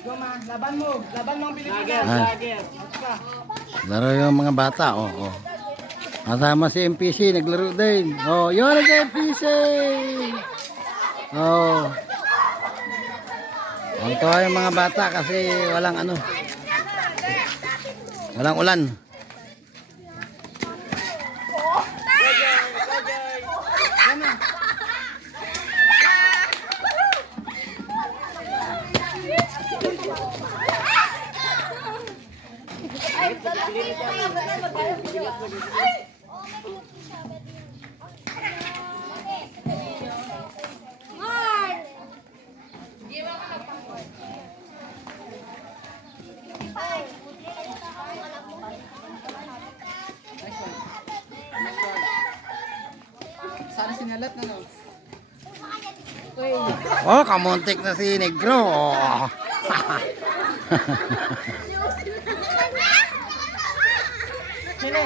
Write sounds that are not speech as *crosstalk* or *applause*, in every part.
Goma, laban mo. Laban mo ang Pilipinas. Ay. Laro yung mga bata, oh. oh. Kasama si MPC, naglaro din. Oh, yun ang MPC! Oh. Ang yung mga bata kasi walang ano. Walang ulan. Sana sinalat na no. Oh, kamuntik na si Negro. *laughs* 妹妹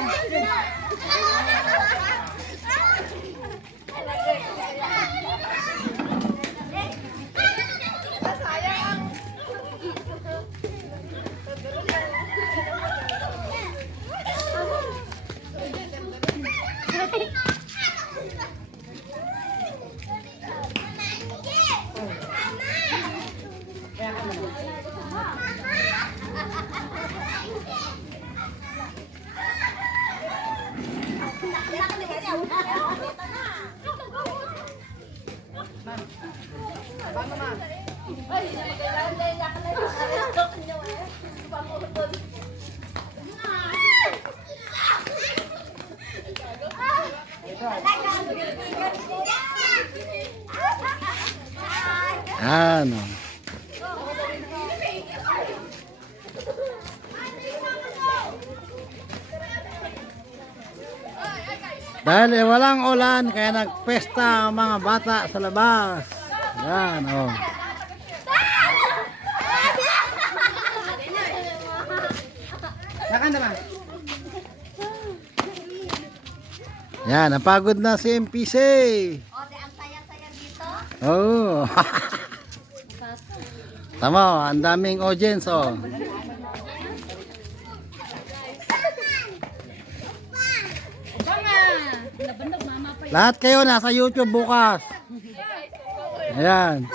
Oh. Ano? Dahil eh, walang ulan, kaya nagpesta ang mga bata sa labas. Yan, oh. Yakan naman. Yan, napagod na si MPC. Ote, ang saya-saya dito. Oh. *laughs* Tama, ang daming audience, oh. Lahat kayo nasa YouTube bukas. Ayan.